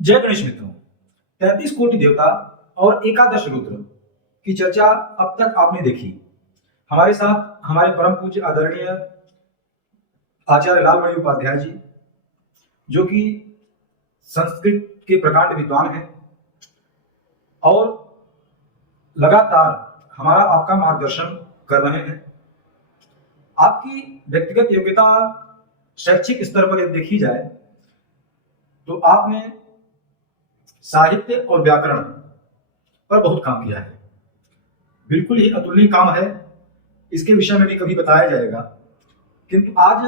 जय गणेश मित्रों। 33 कोटि देवता और एकादश रुद्र की चर्चा अब तक आपने देखी। हमारे साथ हमारे परम पूज्य आदरणीय आचार्य लालमणि उपाध्याय जी, जो कि संस्कृत के प्रकांड विद्वान हैं और लगातार हमारा आपका मार्गदर्शन कर रहे हैं। आपकी व्यक्तिगत योग्यता शैक्षिक स्तर पर यदि देखी जाए तो आपने साहित्य और व्याकरण पर बहुत काम किया है। बिल्कुल ही अतुलनीय काम है, इसके विषय में भी कभी बताया जाएगा। किंतु आज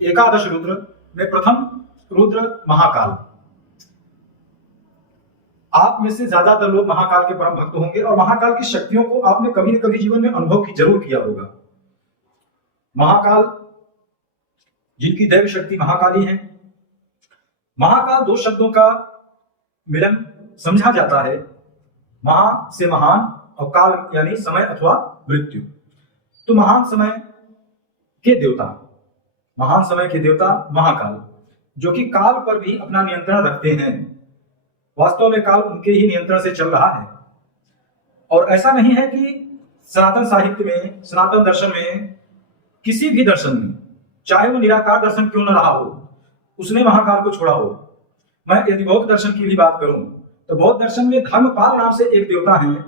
एकादश रुद्र में प्रथम रुद्र महाकाल, आप में से ज्यादातर लोग महाकाल के परम भक्त होंगे और महाकाल की शक्तियों को आपने कभी न कभी जीवन में अनुभव की जरूर किया होगा। महाकाल, जिनकी दैव शक्ति महाकाली है। महाकाल दो शब्दों का मिलन समझा जाता है, महा से महान और काल यानी समय अथवा मृत्यु। तो महान समय के देवता, महान समय के देवता महाकाल, जो कि काल पर भी अपना नियंत्रण रखते हैं। वास्तव में काल उनके ही नियंत्रण से चल रहा है। और ऐसा नहीं है कि सनातन साहित्य में, सनातन दर्शन में, किसी भी दर्शन में, चाहे वो निराकार दर्शन क्यों न रहा हो, उसने महाकाल को छोड़ा हो। मैं यदि बौद्ध दर्शन की भी बात करूं तो बौद्ध दर्शन में धर्मपाल नाम से एक देवता हैं,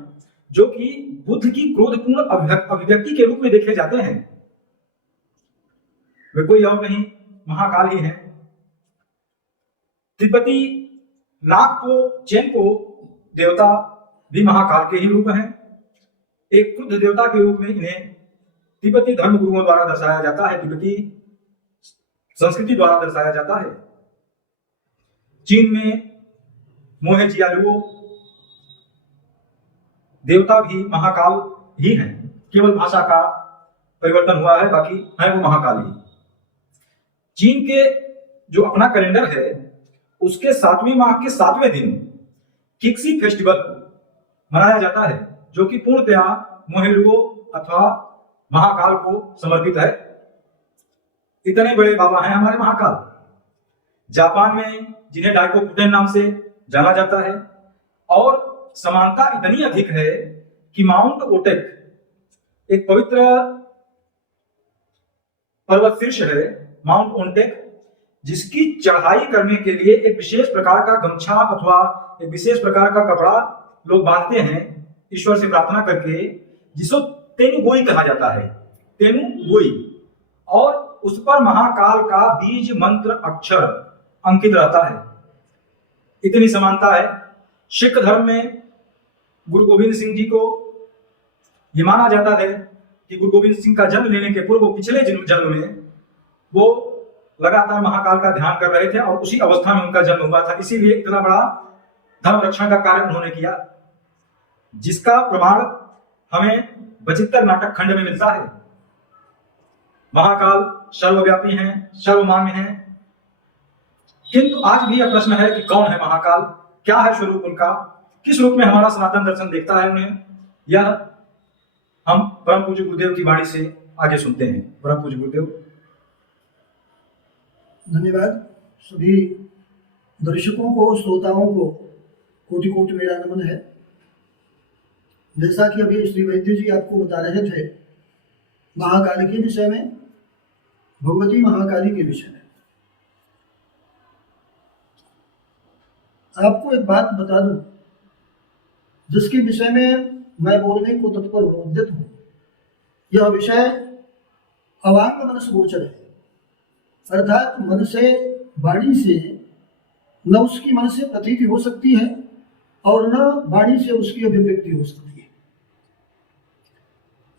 जो कि बुद्ध की क्रोधपूर्ण अभिव्यक्ति के रूप में देखे जाते हैं। वे कोई और नहीं, महाकाल ही है। तिब्बती नागपो चेनपो देवता भी महाकाल के ही रूप हैं। एक क्रुद्ध देवता के रूप में इन्हें तिब्बती धर्म गुरुओं द्वारा दर्शाया जाता है, तिब्बती संस्कृति द्वारा दर्शाया जाता है। चीन में मोहे जियालुओ देवता भी महाकाल ही हैं, केवल भाषा का परिवर्तन हुआ है, बाकी है वो महाकाल ही। चीन के जो अपना कैलेंडर है, उसके 7वें माह के 7वें दिन किक्सी फेस्टिवल मनाया जाता है, जो कि पूर्णतया मोहेलुओ अथवा महाकाल को समर्पित है। इतने बड़े बाबा हैं हमारे महाकाल। जापान में जिन्हें डाइकोकुटेन नाम से जाना जाता है, और समानता इतनी अधिक है कि माउंट ओटेक एक पवित्र पर्वत शीर्ष है, माउंट ओटेक, जिसकी चढ़ाई करने के लिए एक विशेष प्रकार का गमछा अथवा एक विशेष प्रकार का कपड़ा लोग बांधते हैं ईश्वर से प्रार्थना करके, जिसको तेनुगोई कहा जाता है, तेनुगोई। और उस पर महाकाल का बीज मंत्र अक्षर अंकित रहता है। इतनी समानता है। सिख धर्म में गुरु गोविंद सिंह जी को यह माना जाता है कि गुरु गोविंद सिंह का जन्म लेने के पूर्व पिछले जन्म में वो लगातार महाकाल का ध्यान कर रहे थे और उसी अवस्था में उनका जन्म हुआ था। इसीलिए इतना बड़ा धर्म रक्षण का कार्य उन्होंने किया, जिसका प्रमाण हमें बचित्तर नाटक खंड में मिलता है। महाकाल सर्वव्यापी हैं, सर्वमान्य हैं। किंतु आज भी यह प्रश्न है कि कौन है महाकाल, क्या है स्वरूप उनका, किस रूप में हमारा सनातन दर्शन देखता है उन्हें, यह हम परम पूज्य गुरुदेव की वाणी से आगे सुनते हैं। परम पूज्य गुरुदेव। धन्यवाद। सभी दर्शकों को, श्रोताओं को कोटि कोटि मेरा नमन है। जैसा कि अभी श्री वैद्य जी आपको बता रहे थे महाकाली के विषय में, भगवती महाकाली के विषय में, आपको एक बात बता दूं जिसके विषय में मैं बोलने को तत्पर उद्यत हूं। यह विषय अवांग मनस गोचर है, अर्थात मन से, वाणी से न उसकी मन से प्रतीति हो सकती है और न वाणी से उसकी अभिव्यक्ति हो सकती है।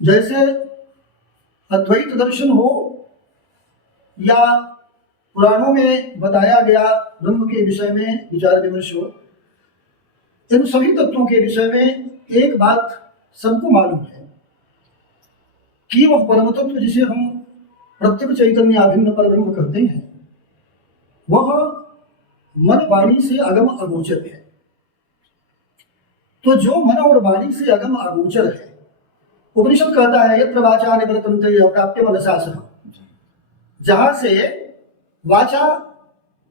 जैसे अद्वैत दर्शन हो या पुराणों में बताया गया ब्रह्म के विषय में विचार विमर्श हो, इन सभी तत्वों के विषय में एक बात सबको मालूम है कि वह परम तत्व जिसे हम प्रत्यक्ष चैतन्य अभिन्न पर ब्रह्म कहते हैं, वह मन वाणी से अगम अगोचर है। तो जो मन और वाणी से अगम अगोचर है, उपनिषद कहता है यत्र वाचा निवर्तन्ते अप्राप्य मनसा सह, जहां से वाचा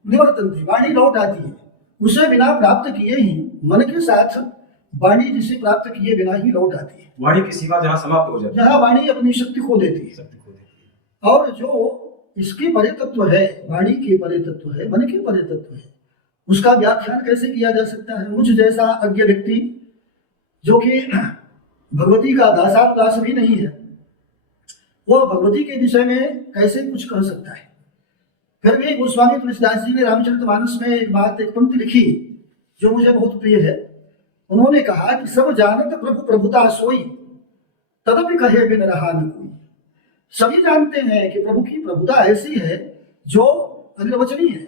निवर्तन्ते, वाणी लौट आती है। उसे बिना प्राप्त किए ही, मन के साथ वाणी जिसे प्राप्त किए बिना ही लौट आती है। वाणी की सीमा जहाँ समाप्त हो जाती है, जहाँ वाणी अपनी शक्ति खो देती है। शक्ति खो देती है। और जो इसके परे तत्व है, वाणी के परे तत्व है, मन के परे तत्व है, उसका व्याख्यान कैसे किया जा सकता है? मुझ जैसा अज्ञ व्यक्ति जो कि भगवती का दासानुदास भी नहीं है, वो भगवती के विषय में कैसे कुछ कह सकता है? फिर भी गोस्वामी तुलसीदास जी ने रामचरितमानस में एक बात, एक पंक्ति लिखी जो मुझे बहुत प्रिय है। उन्होंने कहा कि सब जानत प्रभु प्रभुता सोई, तदपि कहे बिन रहा न कोई। सभी जानते हैं कि प्रभु की प्रभुता ऐसी है जो अनिर्वचनीय है,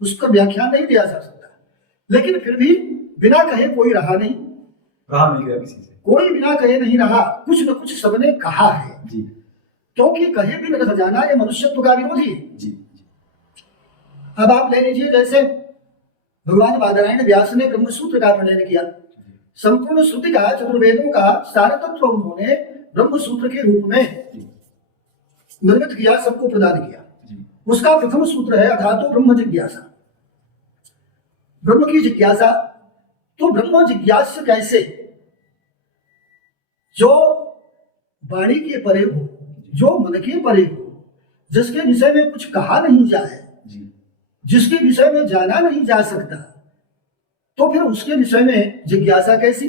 उसका व्याख्यान नहीं दिया जा सकता, लेकिन फिर भी बिना कहे कोई रहा नहीं गया किसी से, कोई बिना कहे नहीं रहा, कुछ न कुछ सबने कहा है जी, क्योंकि कहे बिन रह जाना ये मनुष्यत्व का विरोधी है। जी। अब आप ले लीजिए, जैसे भगवान बादरायण व्यास ने ब्रह्मसूत्र का प्रणयन किया, संपूर्ण श्रुति का, चतुर्वेदों का सार तत्व उन्होंने ब्रह्मसूत्र के रूप में निर्मित किया, सबको प्रदान किया। उसका प्रथम सूत्र है अथातो ब्रह्म जिज्ञासा, ब्रह्म की जिज्ञासा। तो ब्रह्म जिज्ञासा कैसे? जो वाणी के परे हो, जो मन के परे हो, जिसके विषय में कुछ कहा नहीं जाए, जिसके विषय में जाना नहीं जा सकता, तो फिर उसके विषय में जिज्ञासा कैसी?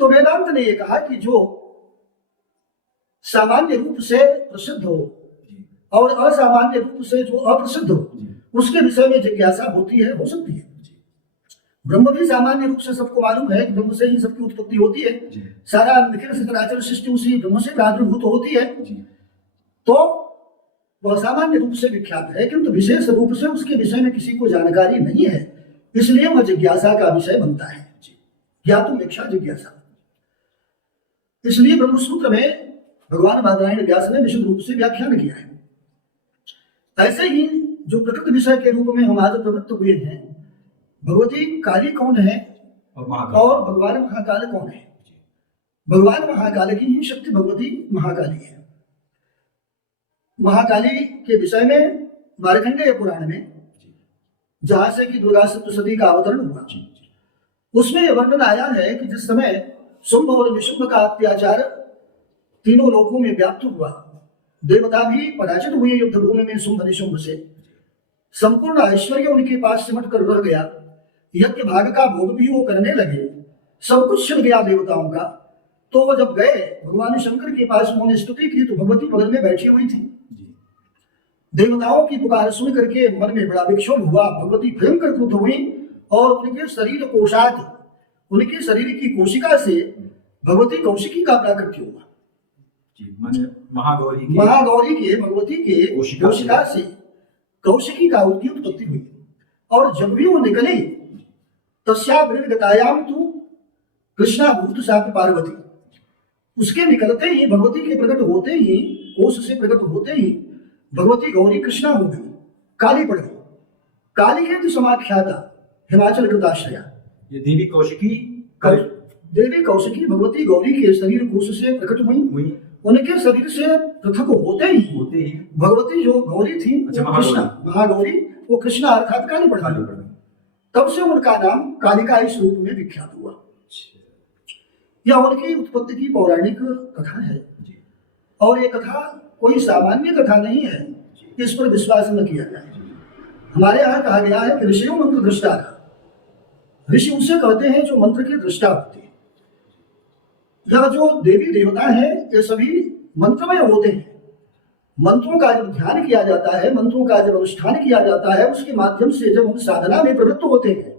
तो वेदांत ने यह कहा कि जो सामान्य रूप से प्रसिद्ध हो और असामान्य रूप से जो अप्रसिद्ध हो, उसके विषय में जिज्ञासा होती है, हो सकती है। ब्रह्म भी सामान्य रूप से सबको मालूम है कि ब्रह्म से ही सबकी उत्पत्ति होती है, सारा निखिल सचराचर सृष्टि उसी ब्रह्म से प्रादुर्भूत होती है, तो वह सामान्य रूप से विख्यात है, किंतु विशेष रूप से उसके विषय में किसी को जानकारी नहीं है, इसलिए वह जिज्ञासा का विषय बनता है। ज्ञातुम इच्छा जिज्ञासा। इसलिए ब्रह्मसूत्र में भगवान बादरायण व्यास ने विशुद्ध रूप से व्याख्यान किया है। ऐसे ही जो प्रकृति विषय के रूप में हम आज प्रवृत्त हुए हैं, भगवती काली कौन है और भगवान महाकाल कौन है? भगवान महाकाल की ही शक्ति भगवती महाकाली है। महाकाली के विषय में मार्कंडेय पुराण में जहां से कि दुर्गा सप्तशती का अवतरण हुआ, उसमें यह वर्णन आया है कि जिस समय शुंभ और निशुंभ का अत्याचार तीनों लोकों में व्याप्त हुआ, देवता भी पराजित हुए युद्ध भूमि में शुंभ निशुंभ से, संपूर्ण ऐश्वर्य उनके पास सिमट कर रह गया, यज्ञ भाग का भोग भी वो करने लगे, सब कुछ छिन गया देवताओं का। तो वो जब गए भगवान शंकर के पास, उन्होंने स्तुति की तो भगवती बगल में बैठी हुई थी। देवताओं की पुकार सुन करके मन में बड़ा विक्षोभ हुआ, भगवती भयंकर क्रुद्ध हुई और उनके शरीर कोशात, उनके शरीर की कोशिका से भगवती कौशिकी का प्राकट्य हुआ। महागौरी के भगवती के कोशिका से कौशिकी का उसकी उत्पत्ति हुई। और जब भी वो निकली, तस्याम तू कृष्णा भूत साप पार्वती, उसके निकलते ही, भगवती के प्रकट होते ही, कोश से प्रकट होते ही भगवती गौरी कृष्णा हो गई, काली पड़ गई। काली के समाख्याता हिमाचल कृताश्रया, ये देवी कौशिकी भगवती गौरी के शरीर कोश से प्रकट हुई। उनके शरीर से पृथक होते ही भगवती जो गौरी थी, कृष्णा महागौरी, वो कृष्णा अर्थात काली पड़ गई। तब से उनका नाम कालिका इस रूप में विख्यात हुआ। यह उनकी उत्पत्ति की पौराणिक कथा है और ये कथा कोई सामान्य कथा नहीं है, इस पर विश्वास न किया जाए। हमारे यहाँ कहा गया है कि ऋषियों मंत्र दृष्टा, ऋषि उसे कहते हैं जो मंत्र के दृष्टा होते हैं। यह जो देवी देवता है ये सभी मंत्रमय होते हैं। मंत्रों का जब ध्यान किया जाता है, मंत्रों का जब अनुष्ठान किया जाता है, उसके माध्यम से जब हम साधना में प्रवृत्त होते हैं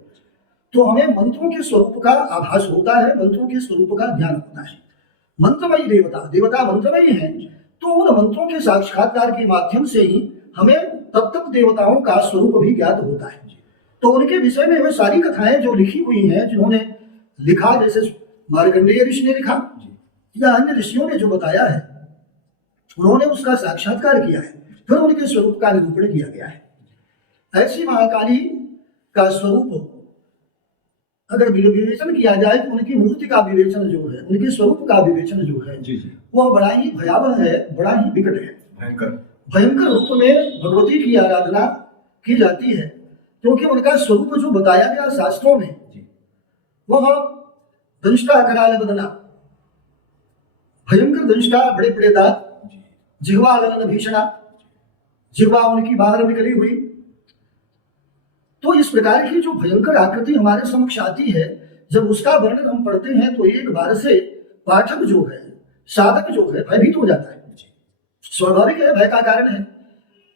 तो हमें मंत्रों के स्वरूप का आभास होता है, मंत्रों के स्वरूप का ज्ञान होता है। मंत्रमयी देवता मंत्रमयी है, तो उन मंत्रों के साक्षात्कार के माध्यम से ही हमें तब तक देवताओं का स्वरूप भी ज्ञात होता है। तो उनके विषय में वे सारी कथाएं जो लिखी हुई हैं, जिन्होंने लिखा, जैसे मार्कंडेय ऋषि ने लिखा या अन्य ऋषियों ने जो बताया है, उन्होंने उसका साक्षात्कार किया है, फिर उनके स्वरूप का निरूपण किया गया है। ऐसी महाकाली का स्वरूप अगर विवेचन किया जाए तो उनकी मूर्ति का विवेचन जो है, उनके स्वरूप का विवेचन जो है, वह बड़ा ही भयावह है, बड़ा ही विकट है। भयंकर रूप में भगवती की आराधना की जाती है क्योंकि उनका स्वरूप जो बताया गया शास्त्रों में वह दंष्टा कराल बदना, भयंकर दंष्टा, बड़े बड़े दांत, जिह्वा ललन भीषणा, जिह्वा उनकी बाहर निकली हुई। तो इस प्रकार की जो भयंकर आकृति हमारे समक्ष आती है, जब उसका वर्णन हम पढ़ते हैं तो एक बार से पाठक जो है, साधक जो है, भयभीत हो जाता है। स्वाभाविक है, भय का कारण है।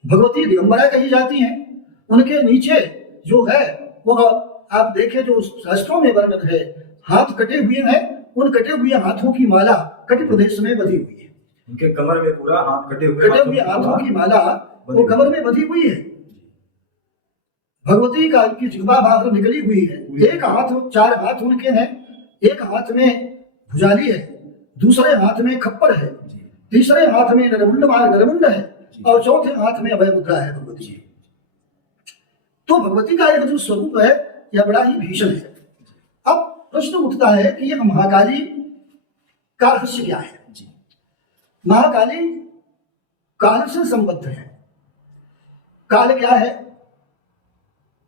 भगवती दिगंबरा कही जाती हैं, उनके नीचे जो है वह आप देखें जो शास्त्रों में वर्णन है, हाथ कटे हुए हैं, उन कटे हुए हाथों की माला कट प्रदेश में बंधी हुई है। उनके कमर में पूरा हाथ कटे हुए हाथों की माला वो कमर में बंधी हुई है। भगवती का की जिह्वा बाहर निकली हुई है। एक हाथ, 4 हाथ उनके हैं, एक हाथ में भुजाली है, दूसरे हाथ में खप्पर है, तीसरे हाथ में नरमुंड है और चौथे हाथ में अभय मुद्रा है भगवती। तो भगवती का एक जो स्वरूप है यह बड़ा ही भीषण है। अब प्रश्न उठता है कि यह महाकाली का रहस्य क्या है। महाकाली काल से संबद्ध है। काल क्या है?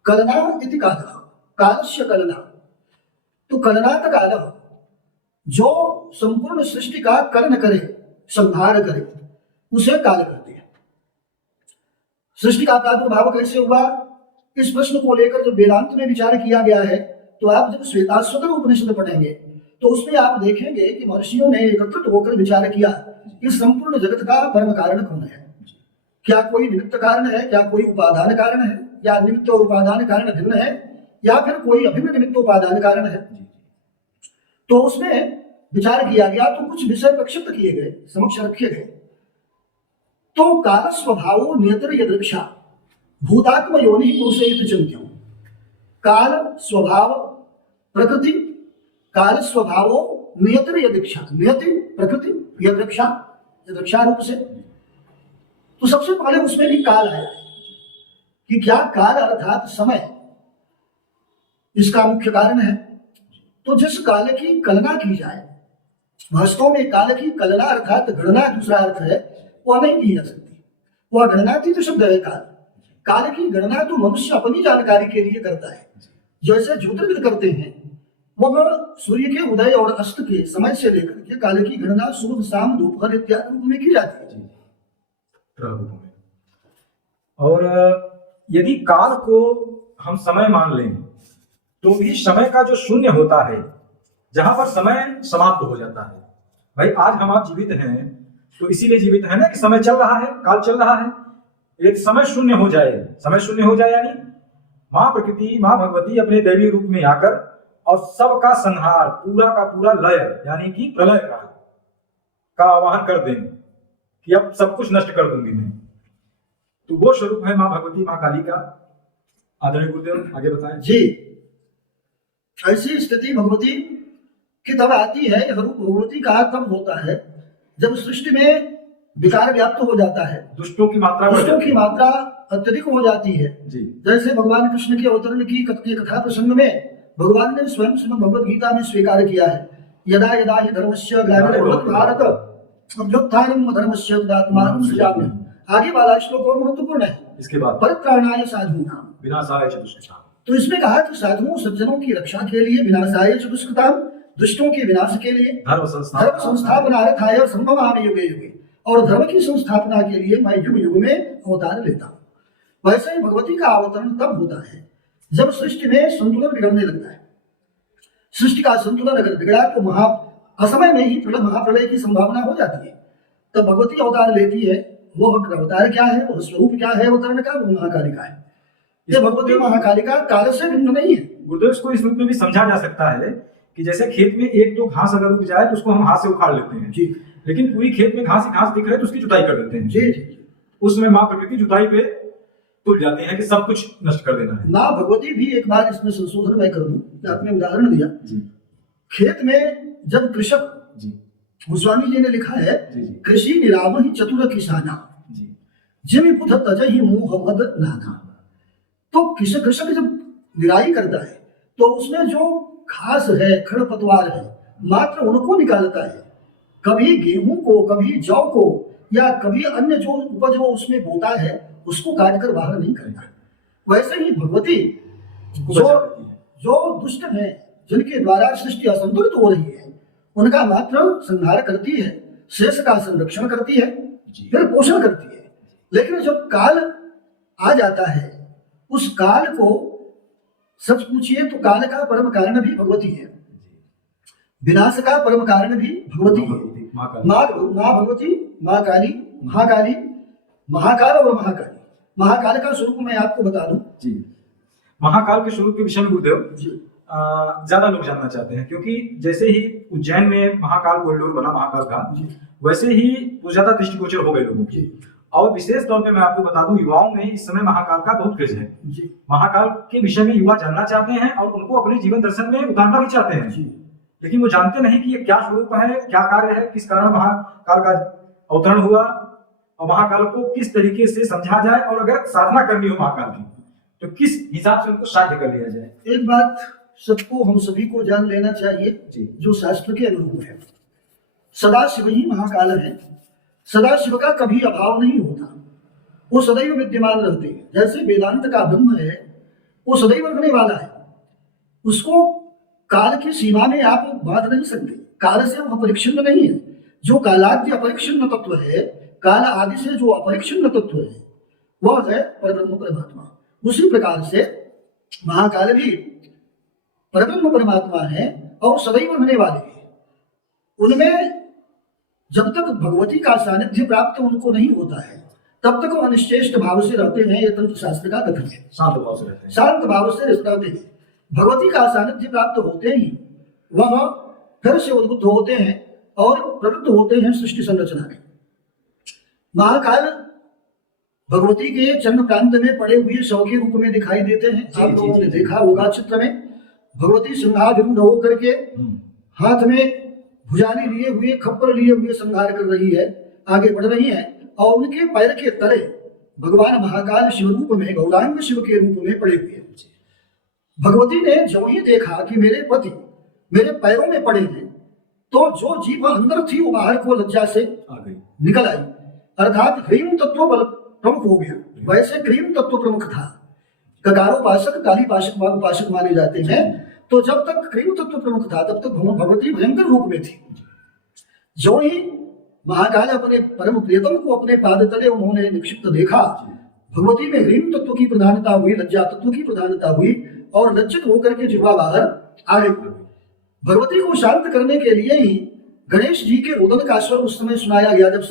कलना इति कालः, कालस्य कलना। तो कलनात् कालः, जो संपूर्ण सृष्टि का कलन करे, संहार करे, उसे काल कहते हैं। सृष्टि का प्रादुर्भाव कैसे हुआ, इस प्रश्न को लेकर जब वेदांत में विचार किया गया है, तो आप जब श्वेताश्वतर उपनिषद पढ़ेंगे तो उसमें आप देखेंगे कि महर्षियों ने एकत्रित होकर विचार किया कि संपूर्ण जगत का परम कारण कौन है। क्या कोई निमित्त कारण है, क्या कोई उपादान कारण है, या निमित्त और उपादान कारण भिन्न है, या फिर कोई अभिन्न निमित्त उपादान कारण है। तो उसमें विचार किया गया तो कुछ विषय प्रक्षिप्त किए गए, समक्ष रखे गए। तो काल स्वभाव नियतर यदृक्षा भूतात्म योनि पुरुषेत चिंत्यम। काल स्वभाव प्रकृति, काल स्वभाव नियतर यदृक्षा, नियति प्रकृति, यदृक्षा, यदृक्षा रूप से। तो सबसे पहले उसमें भी काल आया कि क्या काल अर्थात समय इसका मुख्य कारण है। तो जिस काल की कलना की जाए, वास्तव में काल की कलना अर्थात गणना दूसरा अर्थ है, वह नहीं की जा सकती। वह गणनातीत शब्द है काल। काल की गणना तो मनुष्य अपनी जानकारी के लिए करता है। जैसे ज्योतिर्विद करते हैं, वह सूर्य के उदय और अस्त के समय से लेकर के काल की गणना सुबह शाम दोपहर इत्यादि रूप में की जाती है। और यदि काल को हम समय मान लें तो भी समय का जो शून्य होता है, जहां पर समय समाप्त हो जाता है। भाई आज हम आप जीवित हैं तो इसीलिए जीवित है ना कि समय चल रहा है, काल चल रहा है। एक समय शून्य हो जाए, समय शून्य हो जाए यानी माँ प्रकृति, माँ भगवती अपने दैवी रूप में आकर और सबका संहार, पूरा का पूरा लय यानी कि प्रलय का आवाहन कर दें कि अब सब कुछ नष्ट कर दूंगी मैं। तो वो स्वरूप है माँ भगवती, माँ काली का। आदरणीय गुरुदेव आगे बताएं। जी, ऐसी स्थिति भगवती की तब आती है, यह रूप भगवती का तब होता है जब सृष्टि में विकार व्याप्त हो जाता है, दुष्टों की मात्रा अत्यधिक हो जाती है। जी। जैसे भगवान कृष्ण के अवतरण की कथा प्रसंग में भगवान ने स्वयं श्रीमद् भगवद गीता में स्वीकार किया है, यदा यदा हि धर्मस्य ग्लानिर्भवति भारत अभ्युत्थानम् धर्मस्य तदात्मानं सृजाम्यहम्। आगे वाला श्लोक और महत्वपूर्ण है। इसके बाद परित्राणाय साधूनां विनाशाय च दुष्कृताम्। तो इसमें कहा कि साधुओं सज्जनों की रक्षा के लिए, विनाशाय च दुष्कृताम्, दुष्टों के विनाश के लिए, धर्म संस्थापनार्थाय संभवामि युगे युगे, और धर्म की संस्थापना के लिए मैं युग युग में अवतार लेता हूँ। वैसे ही भगवती का अवतरण तब होता है जब सृष्टि में संतुलन बिगड़ने लगता है। सृष्टि का संतुलन अगर बिगड़ा तो असमय में ही महाप्रलय की संभावना हो जाती है। तब भगवती अवतार लेती है। वो अवतार क्या है, वो स्वरूप क्या है अवतरण का, वो महाकालिका है। ये भगवती महाकालिका काल से भिन्न नहीं है। गुरुदेव, इसको इस रूप में भी समझा जा सकता है कि जैसे खेत में एक दो घास अगर उग जाए तो उसको हम हाथ से उखाड़ लेते हैं जी, लेकिन पूरी खेत में घास ही घास दिख रहे तो उसकी जुताई कर देते हैं जी। उसमें माँ प्रकृति जुताई पे तुल जाती है कि सब कुछ नष्ट कर देना है। माँ भगवती भी एक बार इसमें संशोधन मैं कर दूं, आपने उदाहरण दिया जी। खेत में जब कृषक, गोस्वामी जी ने लिखा है, कृषि निरामहि चतुर किसाना जिमि पुथ तजहि मोह मद नाना। तो कृषक जब निराई करता है तो उसमें जो घास है, खरपतवार है, मात्र उनको निकालता है। कभी गेहूं को, कभी जौ को, या कभी अन्य जो उपज वो उसमें बोता है उसको काट कर बाहर नहीं करता। वैसे ही भगवती उनको जो बचा लेती है। जो दुष्ट हैं, जिनके द्वारा सृष्टि असंतुलित हो रही है, उनका मात्र संहार करती है, शेष का संरक्षण करती है, जी। फिर पोषण करती है। लेकिन जब काल आ जाता है, उस काल को सच पूछिए तो काल का परम कारण भी भगवती है, विनाश का परम कारण भी भगवती है। माँ भगवती, माँ काली, महाकाली, महाकाल और महाकाली। महाकाल का स्वरूप मैं आपको बता दूं जी। महाकाल के स्वरूप के विषय में गुरुदेव जी। ज्यादा लोग जानना चाहते हैं, क्योंकि जैसे ही उज्जैन में महाकाल कॉरिडोर बना, महाकाल का, वैसे ही वो ज्यादा दृष्टिगोचर हो गए लोगों की। और विशेष तौर पे मैं आपको बता दूं, युवाओं में इस समय महाकाल का बहुत क्रेज है जी। महाकाल के विषय में युवा जानना चाहते हैं और उनको अपने जीवन दर्शन में उतारना भी चाहते हैं जी। लेकिन वो जानते नहीं कि ये क्या स्वरूप है, क्या कार्य है, किस कारण महाकाल का अवतरण हुआ और महाकाल को किस तरीके से समझा जाए, और अगर साधना करनी हो महाकाल की तो किस हिसाब से उनको साध्य कर लिया जाए। एक बात सबको, हम सभी को जान लेना चाहिए जी, जो शास्त्र के अनुरूप है। सदा शिव ही महाकाल है, सदा शिव का कभी अभाव नहीं होता, वो सदैव विद्यमान रहते हैं। जैसे वेदांत का ब्रह्म है, वो सदैव रहने वाला है, उसको काल की सीमा में आप बांध नहीं सकते, काल से वो अपरिच्छिन्न नहीं है। जो कालाद्य अपरिच्छिन्न तत्व है, काल आदि से जो अपरिच्छिन्न तत्व है, वह है परब्रह्म परमात्मा। उसी प्रकार से महाकाल भी परब्रह्म परमात्मा है और सदैव रहने वाले हैं। उनमें जब तक भगवती का सानिध्य प्राप्त उनको नहीं होता है, तब तक वो अनिश्चेष्ट भाव से रहते हैं। यह तंत्र शास्त्र का कथन है, शांत भाव से रहते हैं, शांत भाव से रहते हैं। भगवती का सानिध्य प्राप्त होते ही वह फिर से उद्बुद्ध होते हैं और प्रवृत्त होते हैं सृष्टि संरचना में। महाकाल भगवती के चरण प्रांत में पड़े हुए शव के रूप में दिखाई देते हैं। आप लोगों ने देखा होगा चित्र में, भगवती सिंहारूढ़ होकर के हाथ में भुजाली लिए हुए, खप्पर लिए हुए संहार कर रही है, आगे बढ़ रही है, और उनके पैर के तले भगवान महाकाल शिव रूप में, गौरांग शिव के रूप में पड़े हुए हैं। भगवती ने जो ही देखा कि मेरे पति मेरे पैरों में पड़े हैं, तो जो जीव अंदर थी वो बाहर को लज्जा से निकल आई, अर्थात ह्रीम तत्व बल प्रमुख हो गया। वैसे क्रीम तत्व प्रमुख था, ककारोपासक कालीपासक उपासक माने जाते हैं। तो जब तक क्रीम तत्व प्रमुख था, तब तक भगवती भयंकर रूप में थी। जो ही महाकाल अपने परम प्रियतम को अपने पाद तले उन्होंने निक्षिप्त देखा, भगवती में ह्रीम तत्व की प्रधानता हुई, लज्जा तत्व की प्रधानता हुई, और लज्जित होकर के जिह्वा बाहर आ गई। भगवती को शांत करने के लिए ही गणेश जी के रोदन का स्वर उस समय सुनाया गया, जब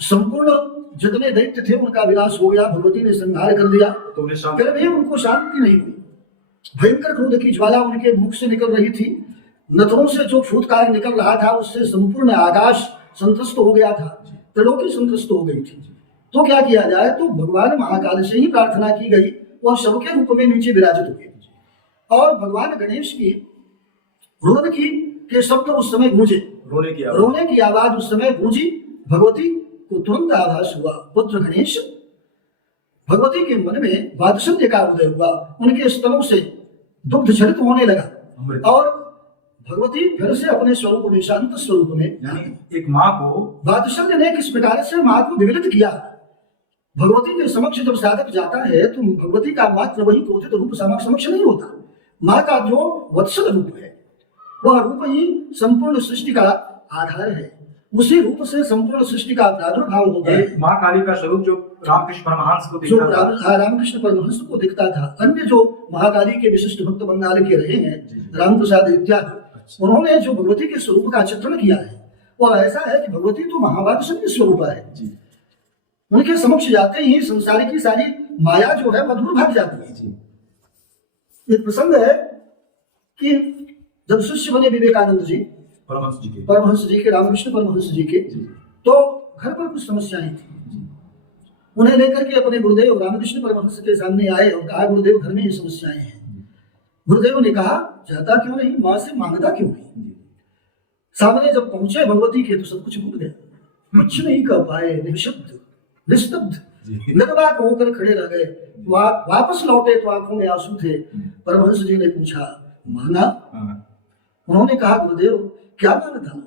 संपूर्ण जितने दैत्य थे उनका विनाश हो गया, भगवती ने संहार कर दिया, तो फिर भी उनको शांति नहीं हुई। भयंकर क्रोध की ज्वाला उनके मुख से निकल रही थी, नथनों से जो फूटकार निकल रहा था उससे संपूर्ण आकाश संतुष्ट हो गया था, त्रिलोकी संतुष्ट हो गई थी। तो क्या किया जाए, तो भगवान महाकाल से ही प्रार्थना की गई, वह शव के रूप में नीचे विराजित हुए, और भगवान गणेश की रोदन की के शब्द उस समय गूंजे, रोने की आवाज उस समय गूंजी। भगवती को तुरंत आभास हुआ, पुत्र गणेश। भगवती के मन में वात्सल्य का उदय हुआ, उनके स्तनों से दुग्ध छरित होने लगा, और भगवती फिर से अपने स्वरूप में, शांत स्वरूप में, एक माँ को वात्सल्य ने किस प्रकार से माँ को विगलित किया। भगवती के समक्ष जब साधक जाता है तो भगवती का मात्र वही क्रोधित रूप समक्ष नहीं होता, माँ का जो वत्सल रूप है, वह रूप ही संपूर्ण सृष्टि का आधार है। उसी रूप से संपूर्ण सृष्टि का प्रादुर्भाव होता है। माँ काली का स्वरूप जो रामकृष्ण परमहंस को दिखता था, रामकृष्ण परमहंस को दिखता था। अन्य जो महाकाली के विशिष्ट भक्त बंगाल के रहे हैं, रामप्रसाद इत्यादि, उन्होंने जो भगवती के स्वरूप का चित्रण किया है, वह ऐसा है कि भगवती तो महावात्सल्य स्वरूप है। उनके समक्ष जाते ही संसार की सारी माया जो है मधुर भाग जाती है। एक प्रसंग है कि जब शिष्य बने विवेकानंद जी, परमहंस जी के, रामकृष्ण परमहंस जी के, तो घर पर कुछ समस्याएं थी। उन्हें लेकर के अपने गुरुदेव रामकृष्ण परमहंस के सामने आए और कहा, गुरुदेव घर में ये समस्याएं हैं। गुरुदेव ने कहा, चाहता क्यों नहीं, माँ से मांगता क्यों नहीं। सामने जब पहुंचे भगवती के तो सब कुछ भूल गए, कुछ नहीं कर पाए, निशब्द निस्तब्ध निर्वाक होकर खड़े रह गए। वापस लौटे तो आंखों में आंसू थे। परमहंस जी ने पूछा, मांगा? उन्होंने कहा, गुरुदेव क्या मांगा था?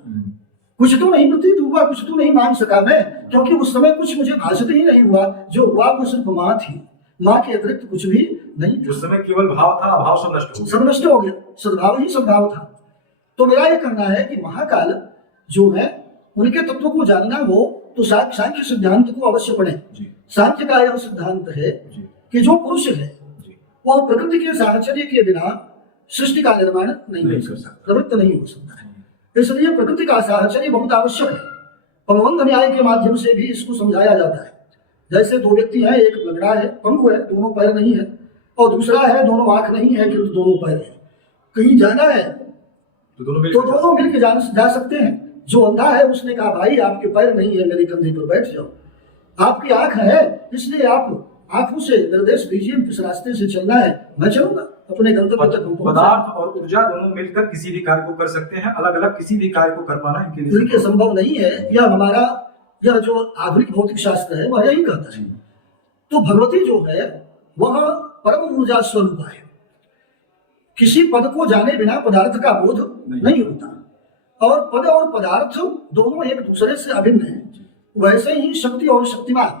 कुछ तो नहीं प्रतीत हुआ, कुछ तो नहीं मांग सका मैं, क्योंकि उस समय कुछ मुझे भाषित ही नहीं हुआ। जो हुआ वो सिर्फ माँ थी, माँ के अतिरिक्त कुछ भी नहीं था। उस समय केवल भाव था, अभाव सब नष्ट हो गया। सब नष्ट हो गया, सद्भाव ही सद्भाव था। तो मेरा ये कहना है कि महाकाल जो है उनके तत्व को जानना हो तो सांख्य सिद्धांत को अवश्य पढ़ें। जी सांख्य का यह सिद्धांत है जी कि जो पुरुष है जी वह प्रकृति के साहचर्य के बिना सृष्टि का निर्माण नहीं कर सकता, प्रवृत्त नहीं हो सकता है। इसलिए प्रकृति का साहचर्य बहुत आवश्यक है। पवबंध न्याय के माध्यम से भी इसको समझाया जाता है। जैसे दो व्यक्ति हैं, एक लंगड़ा है, पंगु है, दोनों पैर नहीं है, और दूसरा है दोनों आंख नहीं है किंतु दोनों पैर है। कहीं जाना है तो दोनों मिलकर जा सकते हैं। जो अंधा है उसने कहा भाई आपके पैर नहीं है, मेरे कंधे पर बैठ जाओ। आपकी आंख है इसलिए आप आंखों से निर्देश दीजिए किस रास्ते से चलना है, मैं चलूंगा अपने गंतव्य तक। पदार्थ और ऊर्जा दोनों मिलकर किसी भी कार्य को कर सकते हैं, अलग अलग किसी भी कार्य को कर पाना इनके संभव नहीं है। यह जो आधुनिक भौतिक शास्त्र है वह यही कहता है। तो भगवती जो है वह परम ऊर्जा स्वरूप है। किसी पद को जाने बिना पदार्थ का बोध नहीं होता, और पद और पदार्थ दोनों एक दूसरे से अभिन्न है। वैसे ही शक्ति और शक्तिमान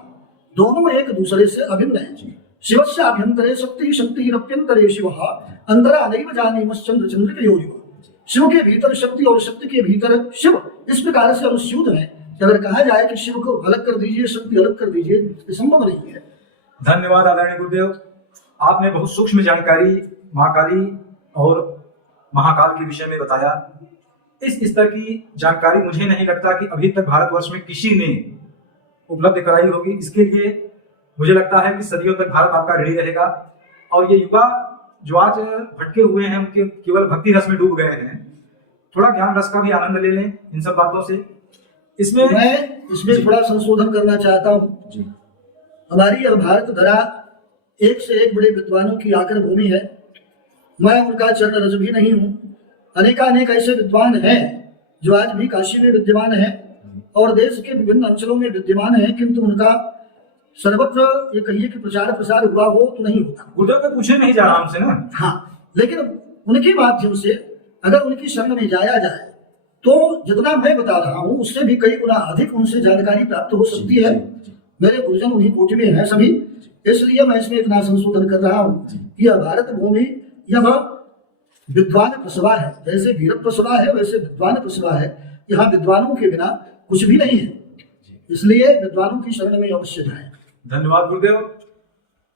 दोनों एक दूसरे से अभिन्न है। शिवस्य अभ्यंतरे शक्ति, शक्ति अभ्यंतरे शिव, अंतरा नैव जानीमश्चंद्र चंद्र के योगिव। शिव के भीतर शक्ति और शक्ति के भीतर शिव, इस प्रकार से अनुस्यूत है। अगर कहा जाए कि शिव को अलग कर दीजिए, शक्ति अलग कर दीजिए, ये संभव नहीं है। धन्यवाद आदरणीय गुरुदेव, आपने बहुत सूक्ष्म जानकारी महाकाली और महाकाल के विषय में बताया। इस स्तर की जानकारी मुझे नहीं लगता कि अभी तक भारतवर्ष में किसी ने उपलब्ध कराई होगी। इसके लिए मुझे लगता है कि सदियों तक भारत आपका ऋणी रहेगा। और ये युवा जो आज भटके हुए हैं, उनके केवल भक्ति रस में डूब गए हैं, थोड़ा ज्ञान रस का भी आनंद ले लें इन सब बातों से। मैं इसमें थोड़ा संशोधन करना चाहता हूँ। हमारी यह भारत धरा एक से एक बड़े विद्वानों की आकर भूमि है। मैं उनका चरण रज भी नहीं हूँ। अनेकानेक ऐसे विद्वान हैं जो आज भी काशी में विद्यमान हैं और देश के विभिन्न अंचलों में विद्यमान हैं, किंतु उनका सर्वत्र ये कहिए कि प्रचार प्रसार हुआ हो तो नहीं होता। गुरुदेव को पूछे नहीं जा रहा हमसे ना। हाँ, लेकिन उनके माध्यम से अगर उनकी शरण में जाया जाए तो जितना मैं बता रहा हूँ उससे भी कई गुना अधिक उनसे जानकारी प्राप्त हो सकती है। मेरे गुरुजन उन्हीं कोटि में हैं सभी, इसलिए मैं इसमें इतना संशोधन कर रहा हूँ कि यह भारत भूमि यह विद्वान प्रसवा है। जैसे वीर प्रसवा है वैसे विद्वान प्रसवा है। यहाँ विद्वानों के बिना कुछ भी नहीं है, इसलिए विद्वानों की शरण में अवश्य जाए। धन्यवाद गुरुदेव।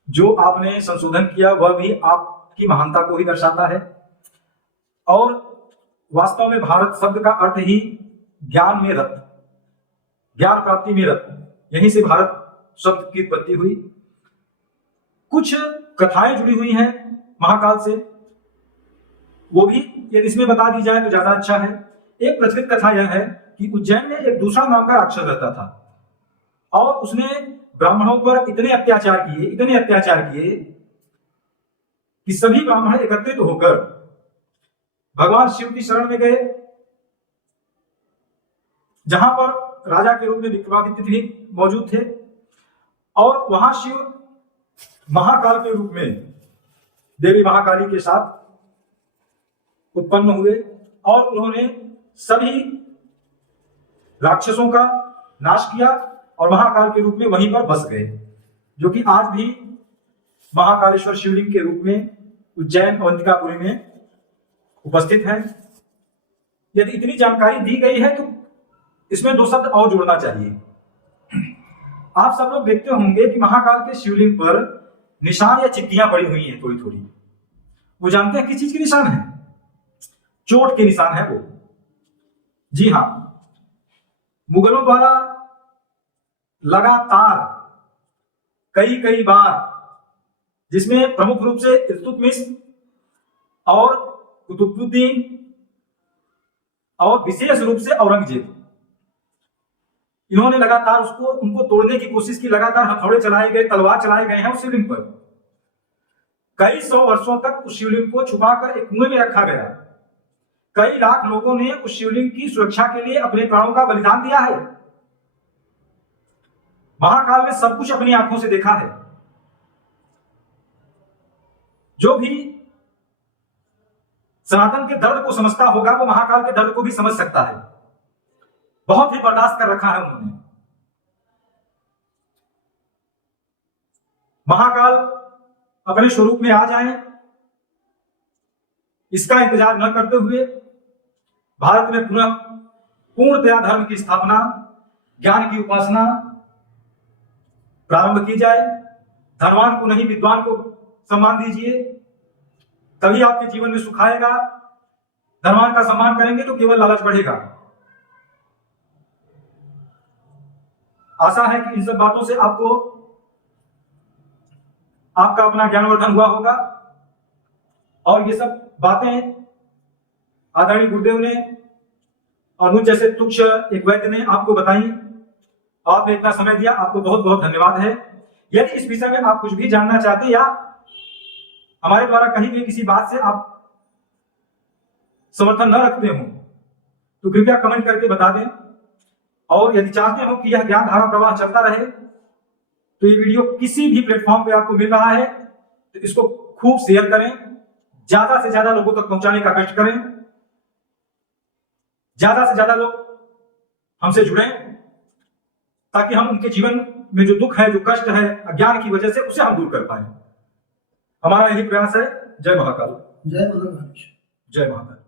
जो आपने संशोधन किया वह भी आपकी महानता को ही दर्शाता है। और वास्तव में भारत शब्द का अर्थ ही ज्ञान में रत, ज्ञान प्राप्ति में रत, यहीं से भारत शब्द की उत्पत्ति हुई। कुछ कथाएं जुड़ी हुई हैं महाकाल से, वो भी यदि इसमें बता दी जाए तो ज्यादा अच्छा है। एक प्रचलित कथा यह है कि उज्जैन में एक दूसरा नाम का राक्षस रहता था और उसने ब्राह्मणों पर इतने अत्याचार किए कि सभी ब्राह्मण एकत्रित होकर भगवान शिव की शरण में गए, जहां पर राजा के रूप में विक्रमादित्य भी मौजूद थे। और वहां शिव महाकाल के रूप में देवी महाकाली के साथ उत्पन्न हुए और उन्होंने सभी राक्षसों का नाश किया और महाकाल के रूप में वहीं पर बस गए, जो कि आज भी महाकालेश्वर शिवलिंग के रूप में उज्जैन अवंतिकापुरी में उपस्थित है। यदि इतनी जानकारी दी गई है तो इसमें दो शब्द और जोड़ना चाहिए। आप सब लोग देखते होंगे कि महाकाल के शिवलिंग पर निशान या चिट्ठियां पड़ी हुई हैं थोड़ी थोड़ी। वो जानते हैं किस चीज के निशान है? चोट के निशान है वो। जी हां, मुगलों द्वारा लगातार कई बार, जिसमें प्रमुख रूप से इल्तुतमिश और कुतुबुद्दीन और विशेष रूप से औरंगजेब, इन्होंने लगातार उनको तोड़ने की कोशिश की। लगातार हथौड़े चलाए गए, तलवार चलाए गए हैं उस शिवलिंग पर। कई सौ वर्षों तक उस शिवलिंग को छुपाकर एक कुएं में रखा गया। कई लाख लोगों ने उस शिवलिंग की सुरक्षा के लिए अपने प्राणों का बलिदान दिया है। महाकाल ने सब कुछ अपनी आंखों से देखा है। जो भी सनातन के दर्द को समझता होगा वो महाकाल के दर्द को भी समझ सकता है। बहुत ही बर्दाश्त कर रखा है उन्होंने। महाकाल अपने स्वरूप में आ जाएं, इसका इंतजार न करते हुए भारत में पुनः पूर्णतया धर्म की स्थापना, ज्ञान की उपासना प्रारंभ की जाए। धनवान को नहीं, विद्वान को सम्मान दीजिए, तभी आपके जीवन में सुख आएगा। धनवान का सम्मान करेंगे तो केवल लालच बढ़ेगा। आशा है कि इन सब बातों से आपको आपका अपना ज्ञानवर्धन हुआ होगा और ये सब बातें आदरणीय गुरुदेव ने और मुझ जैसे तुच्छ एक वैद्य ने आपको बताई। आपने इतना समय दिया, आपको बहुत बहुत धन्यवाद है। यदि इस विषय में आप कुछ भी जानना चाहते हैं या हमारे द्वारा कही गई किसी बात से आप समर्थन न रखते हो तो कृपया कमेंट करके बता दें। और यदि चाहते हो कि यह ज्ञान धारा प्रवाह चलता रहे तो ये वीडियो किसी भी प्लेटफॉर्म पे आपको मिल रहा है तो इसको खूब शेयर करें, ज्यादा से ज्यादा लोगों तक पहुंचाने का कष्ट करें, ज्यादा से ज्यादा लोग हमसे जुड़ें ताकि हम उनके जीवन में जो दुख है, जो कष्ट है अज्ञान की वजह से, उसे हम दूर कर पाए। हमारा यही प्रयास है। जय महाकाल। जय महाकाल। जय महाकाल।